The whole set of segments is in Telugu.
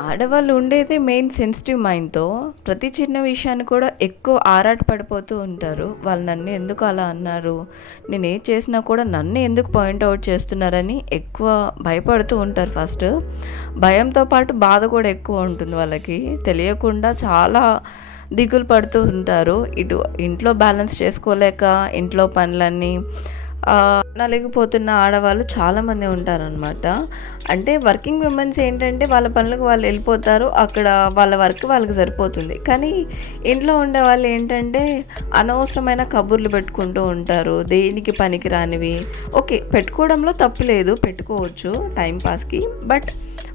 ఆడవాళ్ళు ఉండేదే మెయిన్ సెన్సిటివ్ మైండ్‌తో. ప్రతి చిన్న విషయాన్ని కూడా ఎక్కువ ఆరాట పడిపోతూ ఉంటారు. వాళ్ళు నన్ను ఎందుకు అలా అన్నారు? నేనేది చేసినా కూడా నన్నే ఎందుకు పాయింట్ ఔట్ చేస్తున్నారని ఎక్కువ భయపడుతూ ఉంటారు ఫస్ట్. భయంతో పాటు బాధ కూడా ఎక్కువ ఉంటుంది వాళ్ళకి. తెలియకుండా చాలా దిగులు పడుతూ ఉంటారు. ఇటు ఇంట్లో బ్యాలెన్స్ చేసుకోలేక ఇంట్లో పనులన్నీ నలిగిపోతున్న ఆడవాళ్ళు చాలామంది ఉంటారనమాట. అంటే వర్కింగ్ విమెన్స్ ఏంటంటే వాళ్ళ పనులకు వాళ్ళు వెళ్ళిపోతారు. అక్కడ వాళ్ళ వర్క్ వాళ్ళకి సరిపోతుంది. కానీ ఇంట్లో ఉండేవాళ్ళు ఏంటంటే అనవసరమైన కబుర్లు పెట్టుకుంటూ ఉంటారు. దేనికి పనికి రానివి. ఓకే, పెట్టుకోవడంలో తప్పు లేదు, పెట్టుకోవచ్చు టైం పాస్‌కి. బట్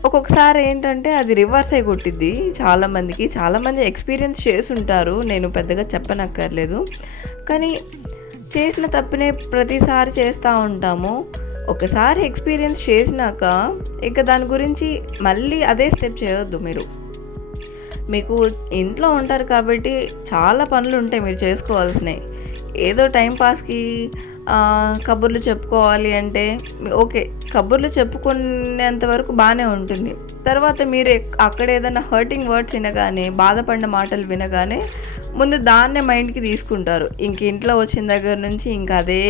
ఒక్కొక్కసారి ఏంటంటే అది రివర్స్ అయి కొట్టిద్ది చాలామందికి. చాలామంది ఎక్స్‌పీరియన్స్ చేసుంటారు. నేను పెద్దగా చెప్పనక్కర్లేదు. కానీ చేసిన తప్పునే ప్రతిసారి చేస్తూ ఉంటాము. ఒకసారి ఎక్స్పీరియన్స్ చేసినాక ఇక దాని గురించి మళ్ళీ అదే స్టెప్ చేయొద్దు మీరు. మీకు ఇంట్లో ఉంటారు కాబట్టి చాలా పనులు ఉంటాయి మీరు చేసుకోవాల్సినవి. ఏదో టైం పాస్‌కి కబుర్లు చెప్పుకోవాలి అంటే ఓకే, కబుర్లు చెప్పుకునేంత వరకు బాగానే ఉంటుంది. తర్వాత మీరు అక్కడ ఏదైనా హర్టింగ్ వర్డ్స్ వినగానే, బాధపడిన మాటలు వినగానే ముందు దాన్నే మైండ్‌కి తీసుకుంటారు. ఇంక ఇంట్లో వచ్చిన దగ్గర నుంచి ఇంక అదే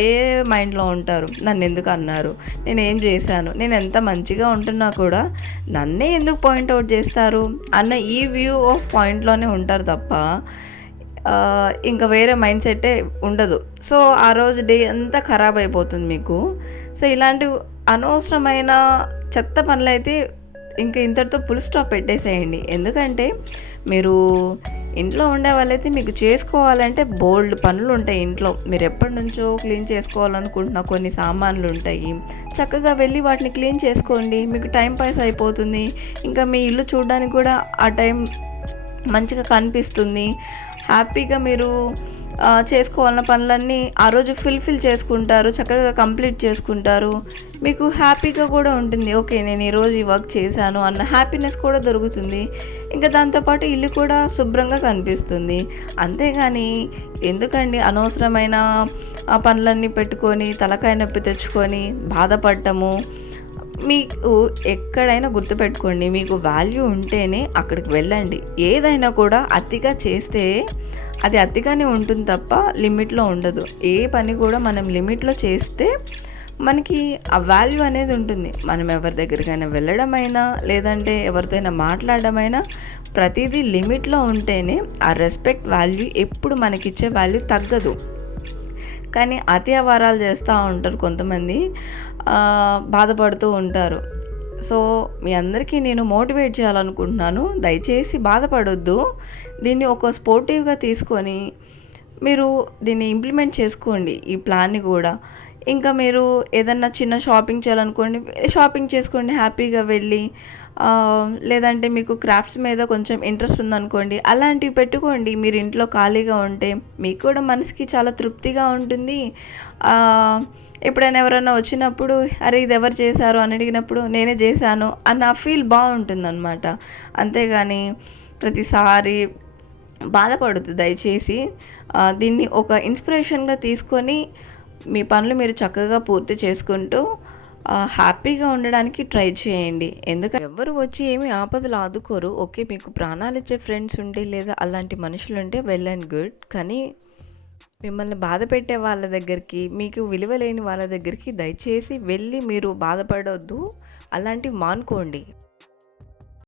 మైండ్‌లో ఉంటారు. నన్నెందుకు అన్నారు? నేనేం చేశాను? నేను ఎంత మంచిగా ఉంటున్నా కూడా నన్నే ఎందుకు పాయింట్ ఔట్ చేస్తారు? అన్న ఈ వ్యూ ఆఫ్ పాయింట్‌లోనే ఉంటారు తప్ప ఇంకా వేరే మైండ్ సెట్టే ఉండదు. సో ఆ రోజు డే అంతా ఖరాబ్ అయిపోతుంది మీకు. సో ఇలాంటి అనవసరమైన చెత్త పనులైతే ఇంక ఇంతటితో ఫుల్ స్టాప్ పెట్టేసేయండి. ఎందుకంటే మీరు ఇంట్లో ఉండే వాళ్ళైతే మీకు చేసుకోవాలంటే బోల్డ్ పనులు ఉంటాయి ఇంట్లో. మీరు ఎప్పటి నుంచో క్లీన్ చేసుకోవాలనుకుంటున్న కొన్ని సామాన్లు ఉంటాయి. చక్కగా వెళ్ళి వాటిని క్లీన్ చేసుకోండి. మీకు టైం పాస్ అయిపోతుంది. ఇంకా మీ ఇల్లు చూడడానికి కూడా ఆ టైం మంచిగా కనిపిస్తుంది. హ్యాపీగా మీరు చేసుకోవాలన్న పనులన్నీ ఆ రోజు ఫుల్ఫిల్ చేసుకుంటారు. చక్కగా కంప్లీట్ చేసుకుంటారు. మీకు హ్యాపీగా కూడా ఉంటుంది. ఓకే, నేను ఈరోజు ఈ వర్క్ చేశాను అన్న హ్యాపీనెస్ కూడా దొరుకుతుంది. ఇంకా దాంతోపాటు ఇల్లు కూడా శుభ్రంగా కనిపిస్తుంది. అంతేగాని ఎందుకండి అనవసరమైన ఆ పనులన్నీ పెట్టుకొని తలకాయ నొప్పి తెచ్చుకొని బాధపడటము. మీకు ఎక్కడైనా గుర్తుపెట్టుకోండి, మీకు వాల్యూ ఉంటేనే అక్కడికి వెళ్ళండి. ఏదైనా కూడా అతిగా చేస్తే అది అతిగానే ఉంటుంది తప్ప లిమిట్లో ఉండదు. ఏ పని కూడా మనం లిమిట్లో చేస్తే మనకి ఆ వాల్యూ అనేది ఉంటుంది. మనం ఎవరి దగ్గరికైనా వెళ్ళడమైనా లేదంటే ఎవరితోనైనా మాట్లాడడమైనా ప్రతిదీ లిమిట్లో ఉంటేనే ఆ రెస్పెక్ట్ వాల్యూ ఎప్పుడు మనకిచ్చే వాల్యూ తగ్గదు. కానీ అతి అవారాలు చేస్తూ ఉంటారు కొంతమంది, బాధపడుతూ ఉంటారు. సో మీ అందరికీ నేను మోటివేట్ చేయాలనుకుంటున్నాను. దయచేసి బాధపడొద్దు. దీన్ని ఒక స్పోర్టివ్గా తీసుకొని మీరు దీన్ని ఇంప్లిమెంట్ చేసుకోండి, ఈ ప్లాన్ని కూడా. ఇంకా మీరు ఏదన్నా చిన్న షాపింగ్ చేయాలనుకోండి, షాపింగ్ చేసుకోండి హ్యాపీగా వెళ్ళి. లేదంటే మీకు క్రాఫ్ట్స్ మీద కొంచెం ఇంట్రెస్ట్ ఉందనుకోండి, అలాంటివి పెట్టుకోండి. మీరు ఇంట్లో ఖాళీగా ఉంటే మీకు కూడా మనసుకి చాలా తృప్తిగా ఉంటుంది. ఎప్పుడైనా ఎవరైనా వచ్చినప్పుడు అరే ఇది ఎవరు చేశారు అని అడిగినప్పుడు నేనే చేశాను అన్న ఫీల్ బాగుంటుందన్నమాట. అంతేగాని ప్రతిసారి బాధపడద్దు దయచేసి. దీన్ని ఒక ఇన్స్పిరేషన్గా తీసుకొని మీ పనులు మీరు చక్కగా పూర్తి చేసుకుంటూ హ్యాపీగా ఉండడానికి ట్రై చేయండి. ఎందుకంటే ఎవరు వచ్చి ఏమి ఆపదలు ఆదుకోరు. ఓకే, మీకు ప్రాణాలు ఇచ్చే ఫ్రెండ్స్ ఉంటే లేదా అలాంటి మనుషులు ఉంటే వెల్ అండ్ గుడ్. కానీ మిమ్మల్ని బాధ పెట్టే వాళ్ళ దగ్గరికి, మీకు విలువ లేని వాళ్ళ దగ్గరికి దయచేసి వెళ్ళి మీరు బాధపడొద్దు. అలాంటివి మానుకోండి.